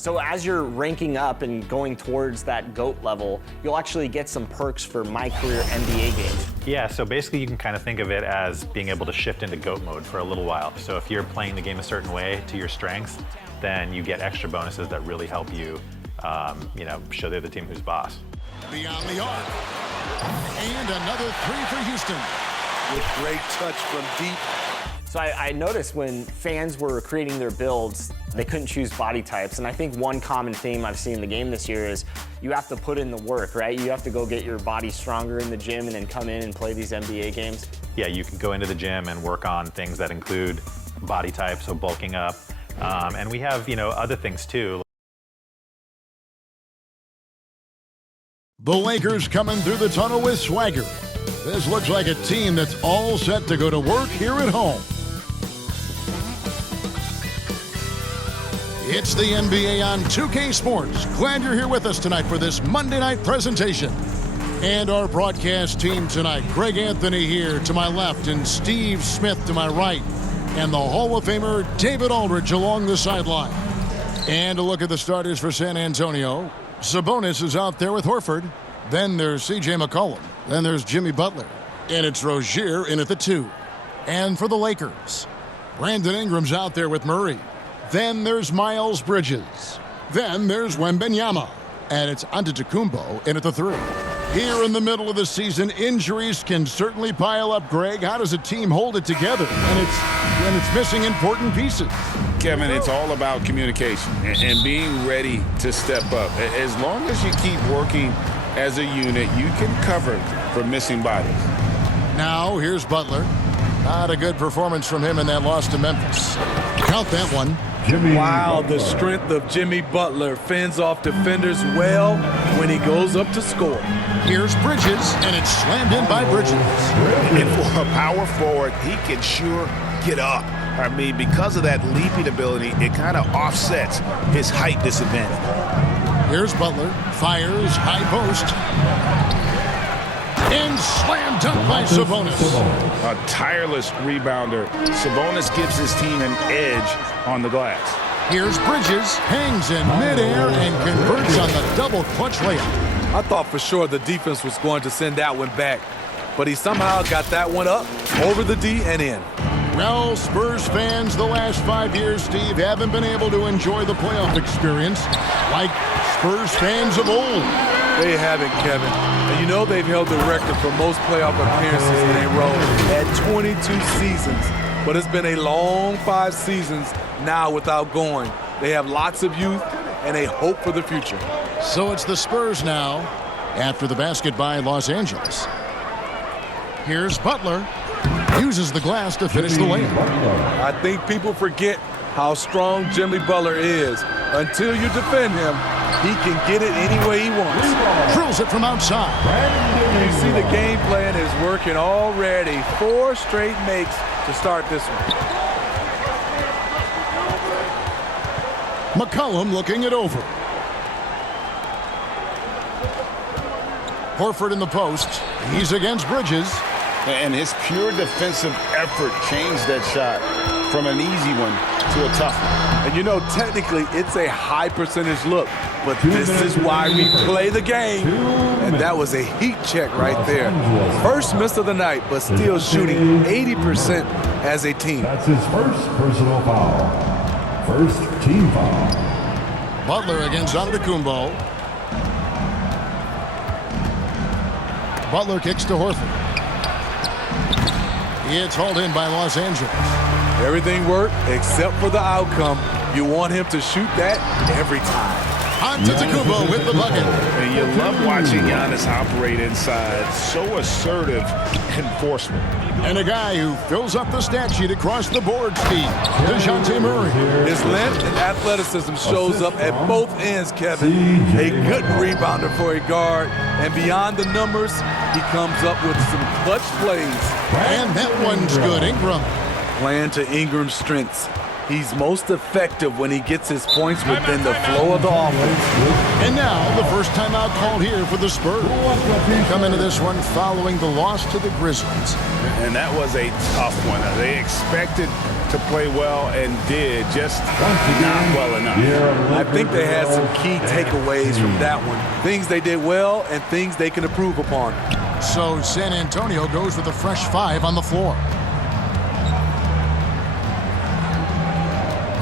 So as you're ranking up and going towards that GOAT level, you'll actually get some perks for my career NBA games. Yeah, so basically you can kind of think of it as being able to shift into GOAT mode for a little while. So if you're playing the game a certain way to your strengths, then you get extra bonuses that really help you, show the other team who's boss. Beyond the arc. And another three for Houston. With great touch from deep. So I noticed when fans were creating their builds, they couldn't choose body types. And I think one common theme I've seen in the game this year is you have to put in the work, right? You have to go get your body stronger in the gym and then come in and play these NBA games. Yeah, you can go into the gym and work on things that include body types, so bulking up. And we have, other things too. The Lakers coming through the tunnel with swagger. This looks like a team that's all set to go to work here at home. It's the NBA on 2K Sports. Glad you're here with us tonight for this Monday night presentation. And our broadcast team tonight, Greg Anthony here to my left and Steve Smith to my right. And the Hall of Famer David Aldridge along the sideline. And a look at the starters for San Antonio. Sabonis is out there with Horford. Then there's C.J. McCollum. Then there's Jimmy Butler. And it's Rozier in at the 2. And for the Lakers, Brandon Ingram's out there with Murray. Then there's Miles Bridges. Then there's Wembanyama. And it's Antetokounmpo in at the 3. Here in the middle of the season, injuries can certainly pile up, Greg. How does a team hold it together when it's missing important pieces? Kevin, it's all about communication and being ready to step up. As long as you keep working as a unit, you can cover for missing bodies. Now, here's Butler. Not a good performance from him in that loss to Memphis. Count that one. Wow, the strength of Jimmy Butler fends off defenders well when he goes up to score. Here's Bridges, and it's slammed in by Bridges. And for a power forward, he can sure get up. I mean, because of that leaping ability, it kind of offsets his height disadvantage. Here's Butler, fires, high post. And slam dunk by Sabonis. A tireless rebounder. Sabonis gives his team an edge on the glass. Here's Bridges, hangs in midair and converts on the double clutch layup. I thought for sure the defense was going to send that one back, but he somehow got that one up, over the D and in. Well, Spurs fans, the last 5 years, Steve, haven't been able to enjoy the playoff experience like Spurs fans of old. They haven't, Kevin. And they've held the record for most playoff appearances in a row at 22 seasons. But it's been a long 5 seasons now without going. They have lots of youth and a hope for the future. So it's the Spurs now after the basket by Los Angeles. Here's Butler. Uses the glass to finish the layup. I think people forget how strong Jimmy Butler is. Until you defend him, he can get it any way he wants. Drills it from outside. You see the game plan is working already. 4 straight makes to start this one. McCollum looking it over. Horford in the post. He's against Bridges. And his pure defensive effort changed that shot from an easy one to a tough one. And technically it's a high percentage look, but this is why we play the game. And that was a heat check right there. First miss of the night, but still shooting 80% as a team. That's his first personal foul. First team foul. Butler against Antetokounmpo. Butler kicks to Horford. It's hauled in by Los Angeles. Everything worked except for the outcome. You want him to shoot that every time. Antetokounmpo with the bucket. And you love watching Giannis operate inside. So assertive enforcement. And a guy who fills up the stat sheet across the board, Steve. DeJounte Murray. His length and athleticism shows up at both ends, Kevin. A good rebounder for a guard. And beyond the numbers, he comes up with some clutch plays. And that one's good. Ingram. Playing to Ingram's strengths. He's most effective when he gets his points within the flow of the offense. And now the first timeout called here for the Spurs. Come into this one following the loss to the Grizzlies. And that was a tough one. They expected to play well and did, just not well enough. I think they had some key takeaways from that one. Things they did well and things they can improve upon. So San Antonio goes with a fresh 5 on the floor.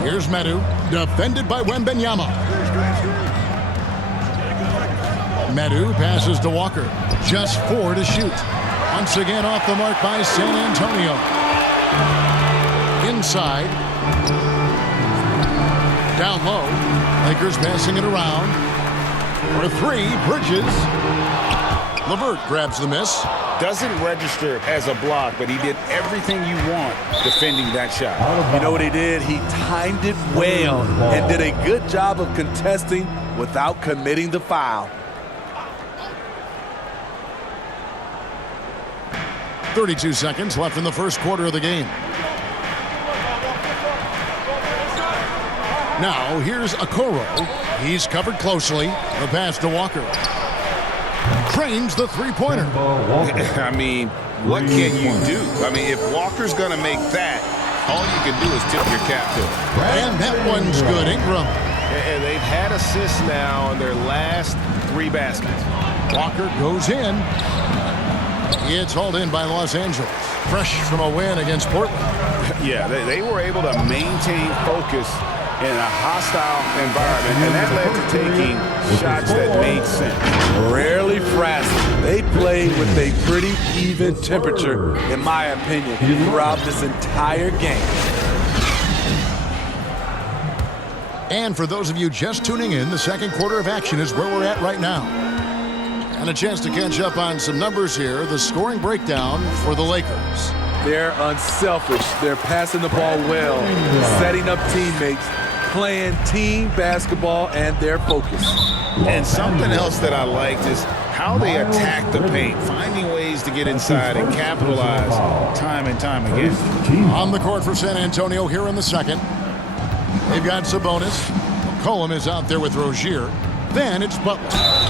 Here's Medu, defended by Wembanyama. Medu passes to Walker. Just 4 to shoot. Once again off the mark by San Antonio. Inside. Down low. Lakers passing it around. For 3, Bridges. LeVert grabs the miss. Doesn't register as a block, but he did everything you want defending that shot. You know what he did? He timed it well and did a good job of contesting without committing the foul. 32 seconds left in the first quarter of the game. Now here's Okoro. He's covered closely. The pass to Walker. Trains the three-pointer. I mean, what can you do? I mean, if Walker's going to make that, all you can do is tip your cap to him. And that one's good. Ingram. And they've had assists now on their last 3 baskets. Walker goes in. It's hauled in by Los Angeles. Fresh from a win against Portland. Yeah, they were able to maintain focus in a hostile environment, and that led to taking shots that made sense. Rarely frazzled. They played with a pretty even temperature, in my opinion, throughout this entire game. And for those of you just tuning in, the second quarter of action is where we're at right now. And a chance to catch up on some numbers here. The scoring breakdown for the Lakers. They're unselfish. They're passing the ball well, setting up teammates, playing team basketball, and their focus. And something else that I liked is how they attack the paint, finding ways to get inside and capitalize time and time again. On the court for San Antonio here in the second. They've got Sabonis. McCollum is out there with Rozier. Then it's Butler.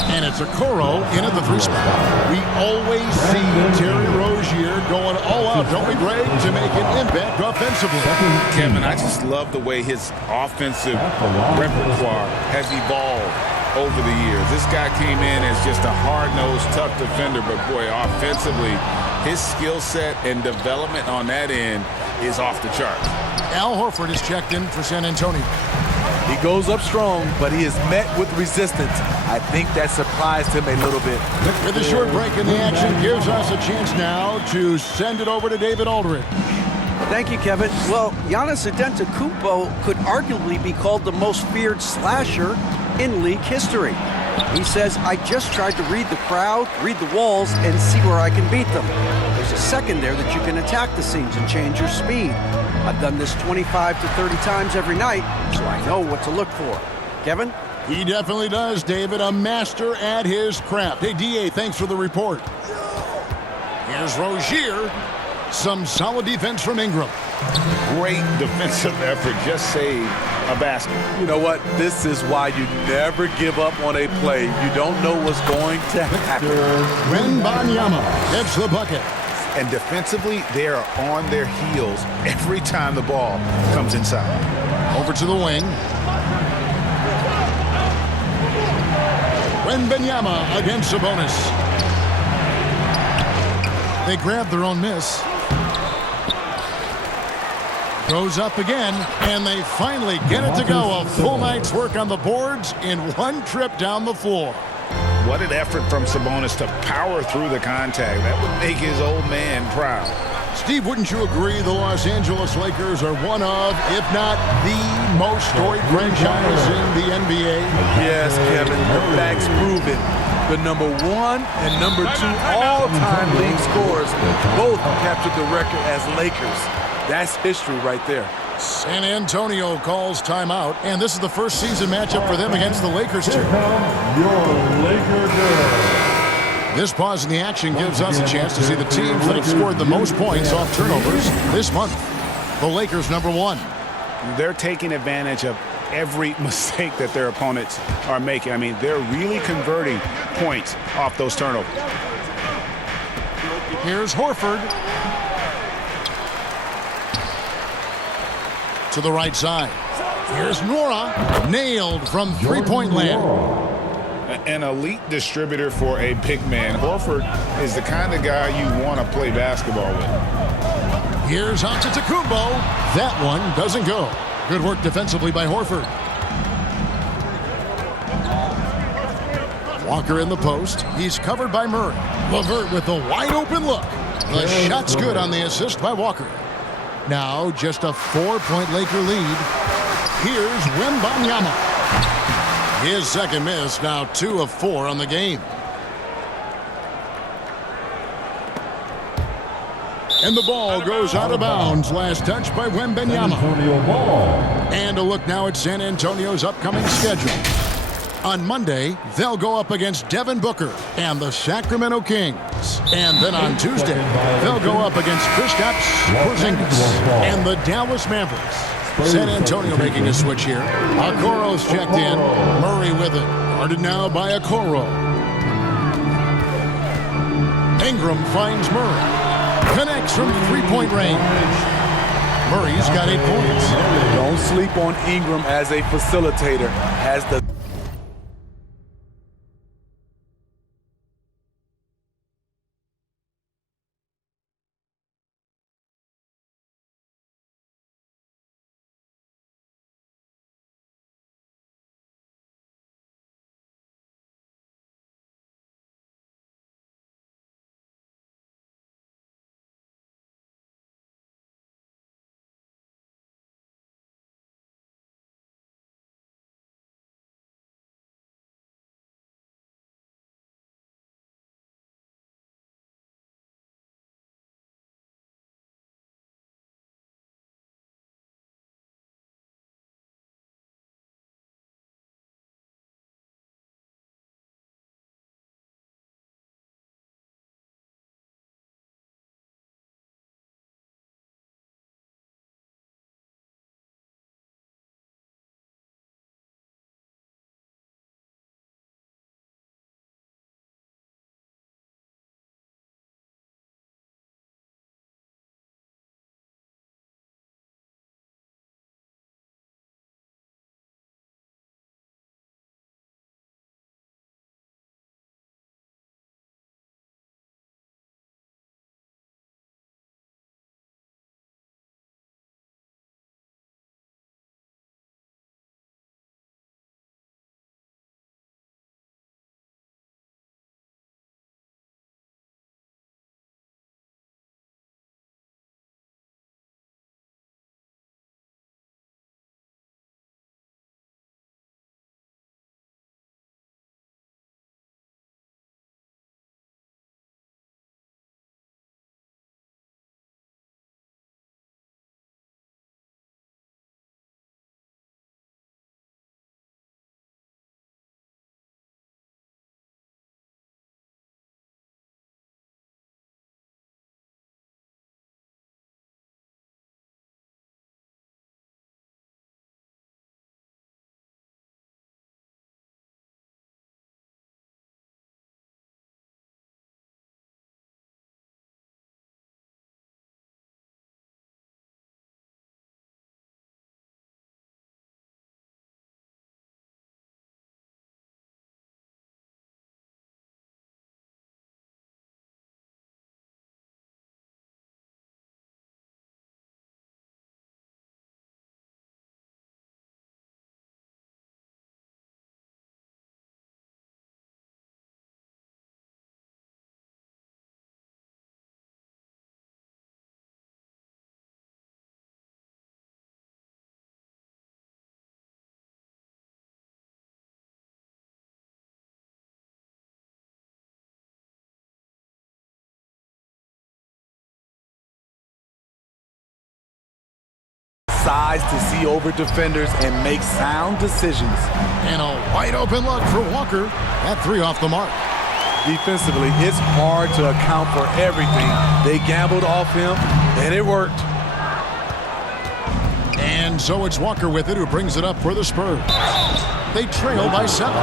And it's Okoro in at the 3 spot. We always see Terry Rozier going all out, don't we, Greg, to make an impact offensively. Kevin, I just love the way his offensive repertoire has evolved over the years. This guy came in as just a hard-nosed, tough defender, but boy, offensively, his skill set and development on that end is off the charts. Al Horford is checked in for San Antonio. He goes up strong, but he is met with resistance. I think that surprised him a little bit. With a short break in the action, gives us a chance now to send it over to David Aldridge. Thank you, Kevin. Well, Giannis Antetokounmpo could arguably be called the most feared slasher in league history. He says, I just tried to read the crowd, read the walls, and see where I can beat them. There's a second there that you can attack the seams and change your speed. I've done this 25 to 30 times every night, so I know what to look for. Kevin? He definitely does, David. A master at his craft. Hey, D.A., thanks for the report. Here's Rozier. Some solid defense from Ingram. Great defensive effort, just saved a basket. You know what? This is why you never give up on a play. You don't know what's going to happen. Wembanyama gets the bucket. And defensively, they are on their heels every time the ball comes inside. Over to the wing. Wembanyama against Sabonis. They grab their own miss. Goes up again, and they finally get it to go. A full night's work on the boards in one trip down the floor. What an effort from Sabonis to power through the contact. That would make his old man proud. Steve, wouldn't you agree the Los Angeles Lakers are one of, if not the most storied franchise in the NBA? Yes, Kevin, the facts prove it. The number 1 and number 2 all-time league scorers both captured the record as Lakers. That's history right there. San Antonio calls timeout, and this is the first season matchup for them against the Lakers too. This pause in the action gives us a chance to see the teams that have scored the most points off turnovers this month. The Lakers, number 1. They're taking advantage of every mistake that their opponents are making. I mean, they're really converting points off those turnovers. Here's Horford. to the right side. Here's Nora, nailed from three-point land. An elite distributor for a big man. Horford is the kind of guy you want to play basketball with. Here's Antetokounmpo. That one doesn't go. Good work defensively by Horford. Walker in the post. He's covered by Murray. LeVert with the wide-open look. The shot's good on the assist by Walker. Now just a 4-point Laker lead. Here's Wembanyama. His second miss, now 2 of 4 on the game. And the ball goes out of bounds. Last touch by Wembanyama. And a look now at San Antonio's upcoming schedule. On Monday, they'll go up against Devin Booker and the Sacramento Kings. And then on Tuesday, they'll go up against Kristaps Porzingis and the Dallas Mavericks. San Antonio making a switch here. Okoro's checked in. Murray with it. Guarded now by Okoro. Ingram finds Murray. Connects from three-point range. Murray's got 8 points. Don't sleep on Ingram as a facilitator. As the size to see over defenders and make sound decisions. And a wide open look for Walker. That 3 off the mark. Defensively, it's hard to account for everything. They gambled off him, and it worked. And so it's Walker with it, who brings it up for the Spurs. They trail by 7.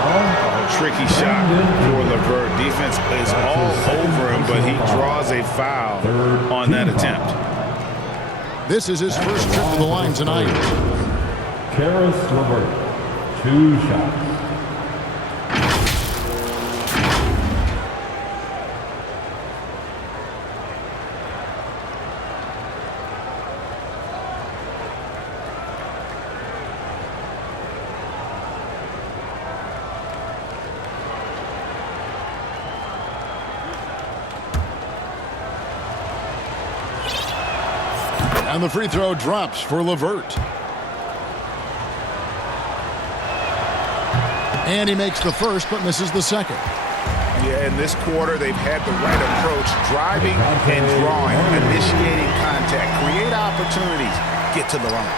Tricky shot for LeVert. Defense is all over him, but he draws a foul on that attempt. This is his first trip to the line tonight. Karis LeVert, 2 shots. And the free throw drops for LeVert. And he makes the first, but misses the second. Yeah, in this quarter, they've had the right approach, driving and drawing, initiating contact, create opportunities, get to the line.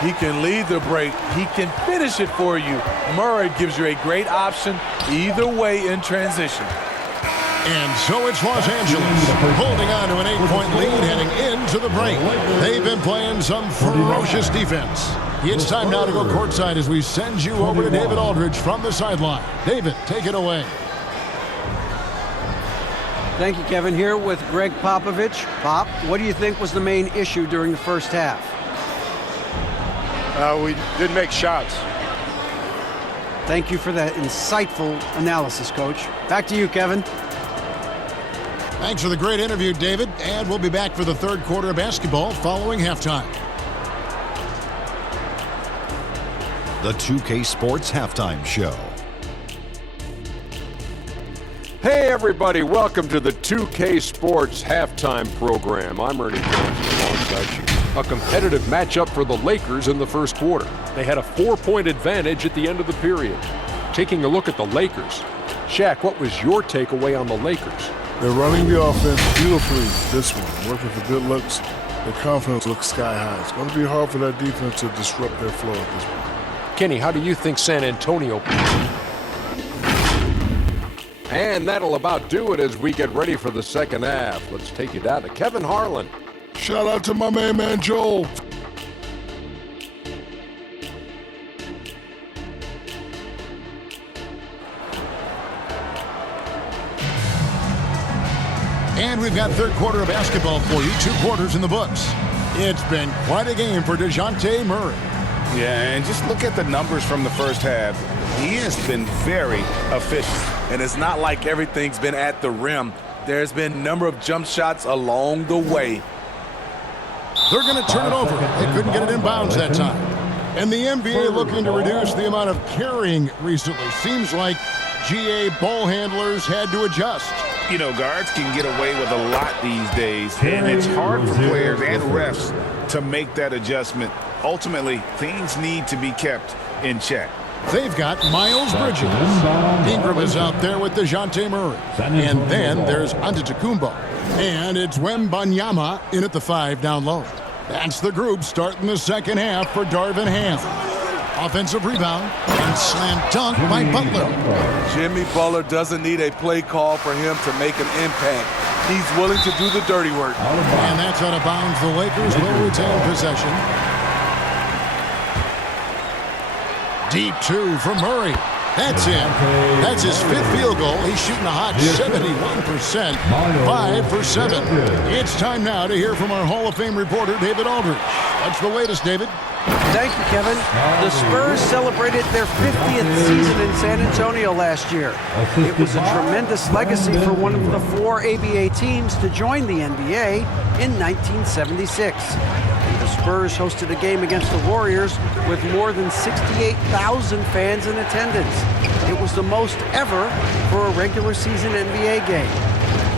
He can lead the break. He can finish it for you. Murray gives you a great option either way in transition. And so it's Los Angeles holding on to an 8-point lead heading into the break. They've been playing some ferocious defense. It's time now to go courtside as we send you over to David Aldridge from the sideline. David, take it away. Thank you, Kevin. Here with Greg Popovich. Pop, what do you think was the main issue during the first half? We didn't make shots. Thank you for that insightful analysis, Coach. Back to you, Kevin. Thanks for the great interview, David. And we'll be back for the third quarter of basketball following halftime. The 2K Sports Halftime Show. Hey, everybody. Welcome to the 2K Sports Halftime Program. I'm Ernie Johnson alongside you. A competitive matchup for the Lakers in the first quarter. They had a 4-point advantage at the end of the period. Taking a look at the Lakers. Shaq, what was your takeaway on the Lakers? They're running the offense beautifully this one, working for good looks. Their confidence looks sky high. It's going to be hard for that defense to disrupt their flow at this point. Kenny, how do you think San Antonio... And that'll about do it as we get ready for the second half. Let's take you down to Kevin Harlan. Shout out to my man Joel. And we've got third quarter of basketball for you. 2 quarters in the books. It's been quite a game for DeJounte Murray. Yeah, and just look at the numbers from the first half. He has been very efficient. And it's not like everything's been at the rim. There's been a number of jump shots along the way. They're going to turn it over. They couldn't get it in bounds that time. And the NBA looking to reduce the amount of carrying recently. Seems like GA ball handlers had to adjust. You know, guards can get away with a lot these days, and it's hard for players and refs to make that adjustment. Ultimately, things need to be kept in check. They've got Miles Bridges. Ingram is out there with DeJounte Murray. And then there's Antetokounmpo. And it's Wembanyama in at the 5 down low. That's the group starting the second half for Darvin Ham. Offensive rebound and slam dunk by Butler. Jimmy Butler doesn't need a play call for him to make an impact. He's willing to do the dirty work. And that's out of bounds. The Lakers will retain possession. Deep 2 from Murray. That's in. That's his 5th field goal. He's shooting a hot 71%. 5 for 7. It's time now to hear from our Hall of Fame reporter, David Aldridge. What's the latest, David? Thank you, Kevin. The Spurs celebrated their 50th season in San Antonio last year. It was a tremendous legacy for one of the 4 ABA teams to join the NBA in 1976. The Spurs hosted a game against the Warriors with more than 68,000 fans in attendance. It was the most ever for a regular season NBA game.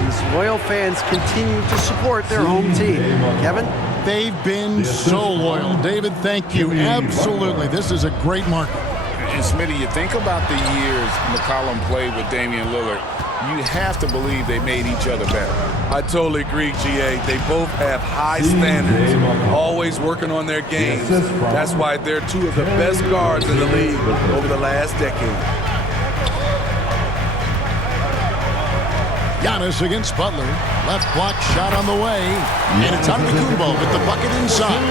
These loyal fans continue to support their home team. Kevin? They've been so loyal. David, thank you. Absolutely. This is a great market. And Smitty, you think about the years McCollum played with Damian Lillard, you have to believe they made each other better. I totally agree, GA. They both have high standards, always working on their games. That's why they're 2 of the best guards in the league over the last decade. Giannis against Butler. Left block shot on the way. And it's Antetokounmpo with the bucket inside.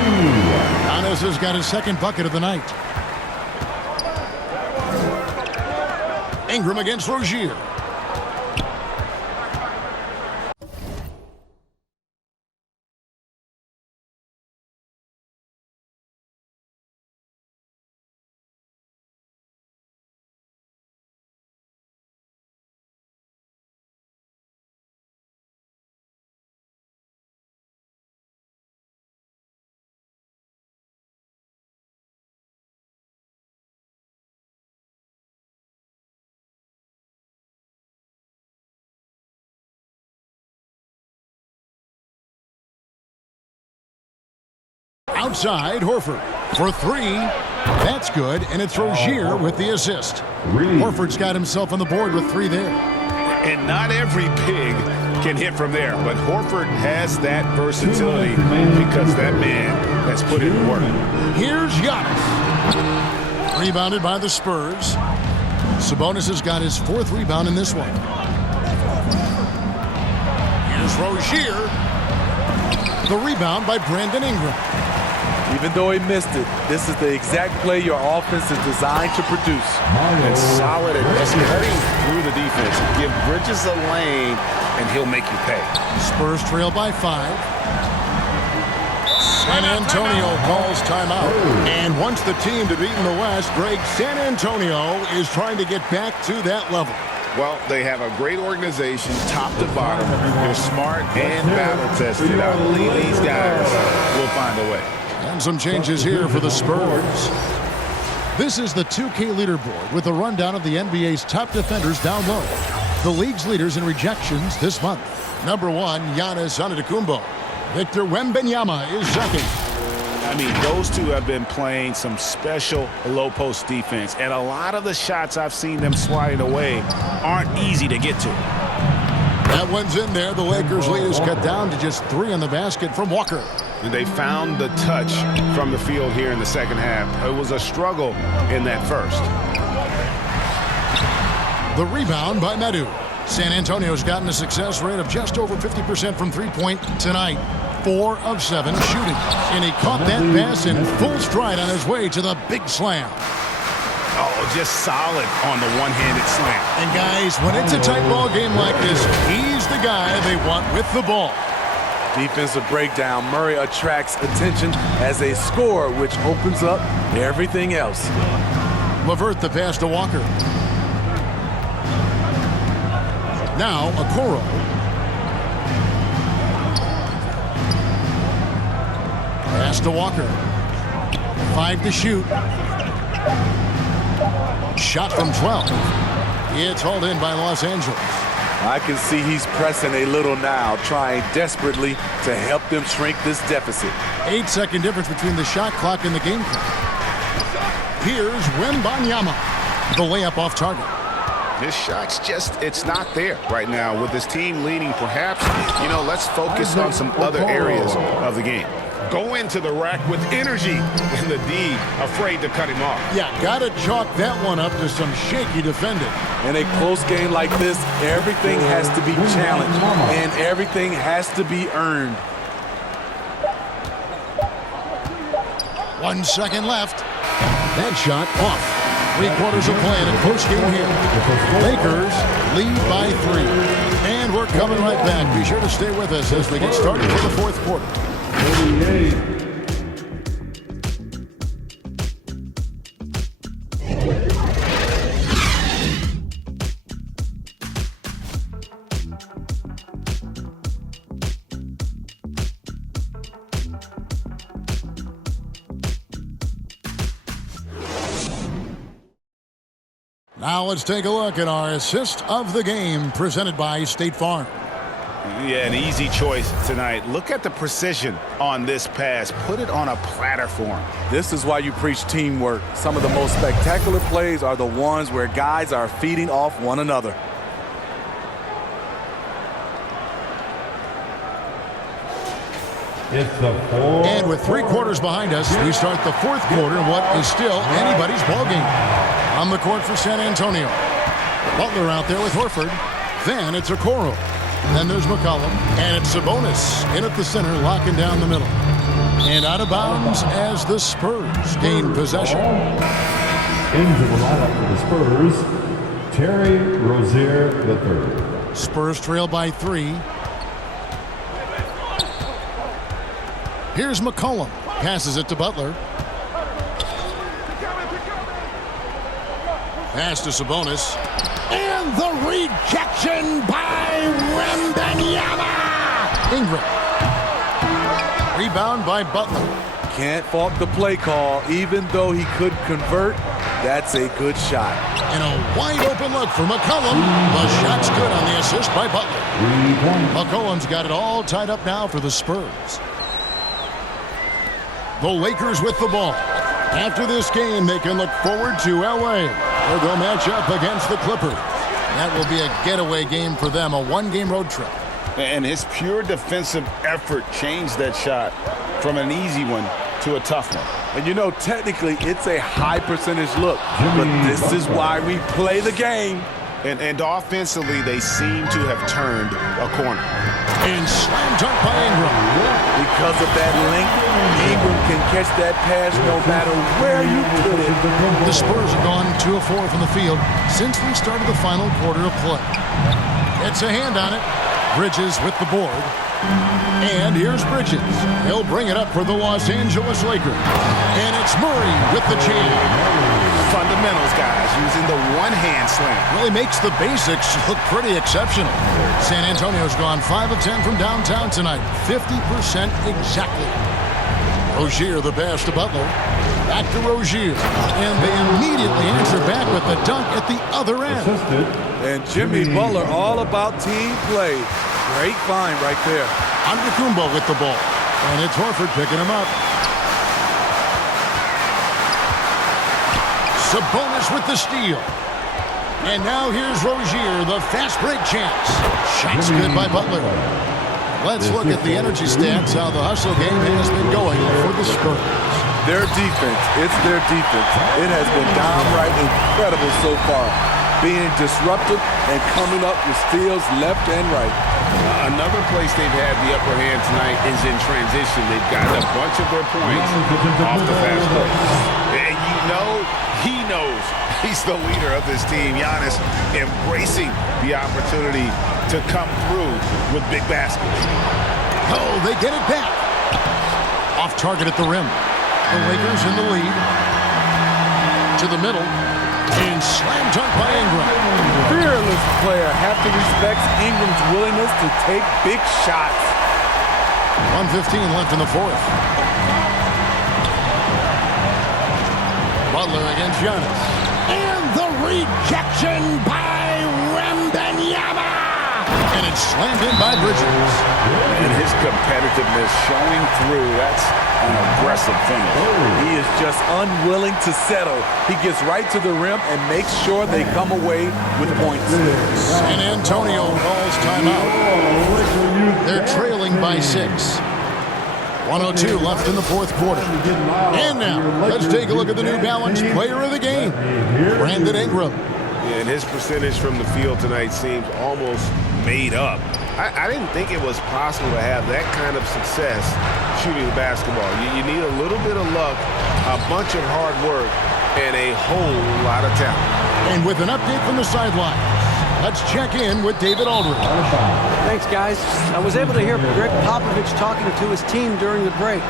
Giannis has got his 2nd bucket of the night. Ingram against Rozier. outside, Horford for three. That's good, and it's Rozier with the assist. Horford's got himself on the board with three there. And not every big can hit from there, but Horford has that versatility because that man has put in work. Here's Giannis. Rebounded by the Spurs. Sabonis has got his fourth rebound in this one. Here's Rozier. The rebound by Brandon Ingram. Even though he missed it, this is the exact play your offense is designed to produce. And solid at just cutting through the defense. Give Bridges a lane, and he'll make you pay. Spurs trail by 5. San Antonio calls timeout. And wants the team to beat in the West, Greg, San Antonio is trying to get back to that level. Well, they have a great organization, top to bottom. They're smart and battle-tested. I believe these guys will find a way. And some changes here for the Spurs. This is the 2K leaderboard with a rundown of the NBA's top defenders down low. The league's leaders in rejections this month. Number 1, Giannis Antetokounmpo. Victor Wembanyama is second. I mean, those two have been playing some special low-post defense, and a lot of the shots I've seen them sliding away aren't easy to get to. That one's in there. The Lakers' lead is cut down to just 3 on the basket from Walker. They found the touch from the field here in the second half. It was a struggle in that first. The rebound by Medu. San Antonio's gotten a success rate of just over 50% from three-point tonight. 4 of 7 shooting. And he caught that pass in full stride on his way to the big slam. Oh, just solid on the one-handed slam. And guys, when it's a tight ball game like this, he's the guy they want with the ball. Defensive breakdown. Murray attracts attention as a scorer, which opens up everything else. LeVert the pass to Walker. Now, Okoro. Pass to Walker. 5 to shoot. Shot from 12. It's hauled in by Los Angeles. I can see he's pressing a little now, trying desperately to help them shrink this deficit. 8-second difference between the shot clock and the game clock. Here's Wembanyama. The layup off target. This shot's just, it's not there right now. With this team leading, perhaps, let's focus on some other areas of the game. Go into the rack with energy, and the D afraid to cut him off. Yeah, gotta chalk that one up to some shaky defending. In a close game like this, everything has to be challenged, and everything has to be earned. 1 second left. That shot off. 3 quarters of play in a close game here. Lakers lead by 3. And we're coming right back. Be sure to stay with us as we get started for the fourth quarter. 38. Now let's take a look at our assist of the game presented by State Farm. Yeah, an easy choice tonight. Look at the precision on this pass. Put it on a platter for him. This is why you preach teamwork. Some of the most spectacular plays are the ones where guys are feeding off one another. And with 3 quarters behind us, we start the fourth quarter in what is still anybody's ballgame. On the court for San Antonio. Butler out there with Horford. Then it's Okoro. Then there's McCollum. And it's Sabonis in at the center, locking down the middle. And out of bounds as the Spurs gain possession. Into the lineup for the Spurs, Terry Rozier III. Spurs trail by 3. Here's McCollum. Passes it to Butler. Pass to Sabonis. And the rejection by Wembanyama. Ingram. Rebound by Butler. Can't fault the play call. Even though he couldn't convert, that's a good shot. And a wide open look for McCollum. The shot's good on the assist by Butler. McCollum's got it all tied up now for the Spurs. The Lakers with the ball. After this game, they can look forward to L.A., where they'll match up against the Clippers. That will be a getaway game for them, a one-game road trip. And his pure defensive effort changed that shot from an easy one to a tough one. And you know, technically, it's a high percentage look, but this is why we play the game. And offensively, they seem to have turned a corner. And slam dunk by Ingram. Because of that length, Ingram can catch that pass no matter where you put it. The Spurs have gone 2 of 4 from the field since we started the final quarter of play. Gets a hand on it. Bridges with the board. And here's Bridges. He'll bring it up for the Los Angeles Lakers. And it's Murray with the jam. Fundamentals, guys, using the one-hand slam. Really makes the basics look pretty exceptional. San Antonio's gone 5 of 10 from downtown tonight. 50% exactly. Rozier the pass to Butler. Back to Rozier. And they immediately answer back with the dunk at the other end. And Jimmy Butler all about team play. Great find right there. Antetokounmpo with the ball. And it's Horford picking him up. Sabonis with the steal. And now here's Rozier, the fast break chance. Shot's good by Butler. Let's look at the energy stats, how the hustle game has been going for the Spurs. Their defense, it's their defense. It has been downright incredible so far. Being disruptive and coming up with steals left and right. Another place they've had the upper hand tonight is in transition. They've gotten a bunch of their points off the fast break. And you know, he knows he's the leader of this team. Giannis embracing the opportunity to come through with big baskets. Oh, they get it back. Off target at the rim. The Lakers in the lead. To the middle. And slam dunk by Ingram. Fearless player. Have to respect Ingram's willingness to take big shots. 1:15 left in the fourth. Butler against Giannis. And the rejection by Wembanyama. And it's slammed in by Bridges. And his competitiveness showing through. That's an aggressive finish. He is just unwilling to settle. He gets right to the rim and makes sure they come away with points. San Antonio calls timeout. They're trailing by 6. 1:02 left in the fourth quarter. And now, let's take a look at the New Balance player of the game, Brandon Ingram. And his percentage from the field tonight seems almost made up. I didn't think it was possible to have that kind of success shooting the basketball. You need a little bit of luck, a bunch of hard work, and a whole lot of talent. And with an update from the sideline, let's check in with David Aldridge. Thanks, guys. I was able to hear Greg Popovich talking to his team during the break.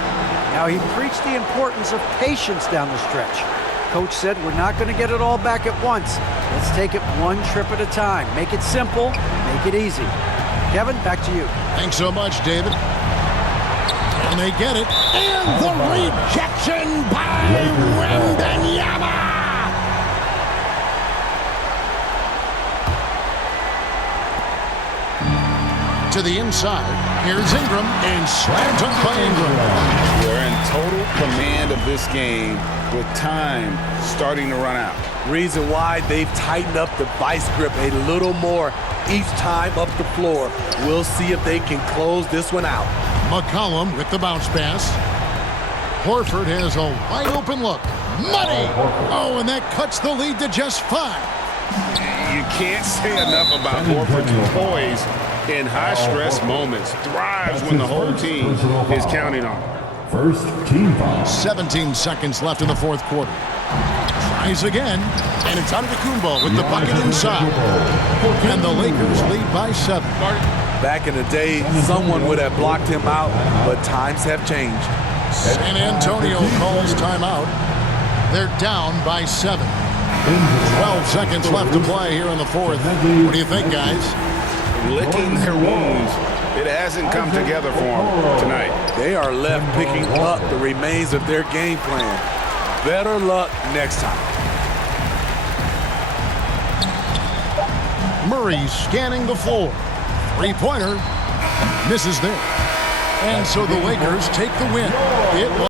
Now, he preached the importance of patience down the stretch. Coach said we're not going to get it all back at once. Let's take it one trip at a time. Make it simple, make it easy. Kevin, back to you. Thanks so much, David. And they get it. And the rejection by Wembanyama. To the inside. Here's Ingram. And slam dunk by Ingram. They're in total command of this game with time starting to run out. Reason why they've tightened up the vice grip a little more each time up the floor. We'll see if they can close this one out. McCollum with the bounce pass. Horford has a wide open look. Money! Oh, and that cuts the lead to just 5. You can't say enough about Horford's poise in high-stress moments. Thrives when the whole team is counting on him. First team foul. 17 seconds left in the fourth quarter. Tries again, and it's Antetokounmpo with the bucket inside. And the Lakers lead by 7. Back in the day, someone would have blocked him out, but times have changed. San Antonio calls timeout. They're down by 7. 12 seconds left to play here in the fourth. What do you think, guys? Licking their wounds. It hasn't come together for them tonight. They are left picking up the remains of their game plan. Better luck next time. Murray scanning the floor. Three-pointer misses there. And so the Lakers take the win. It was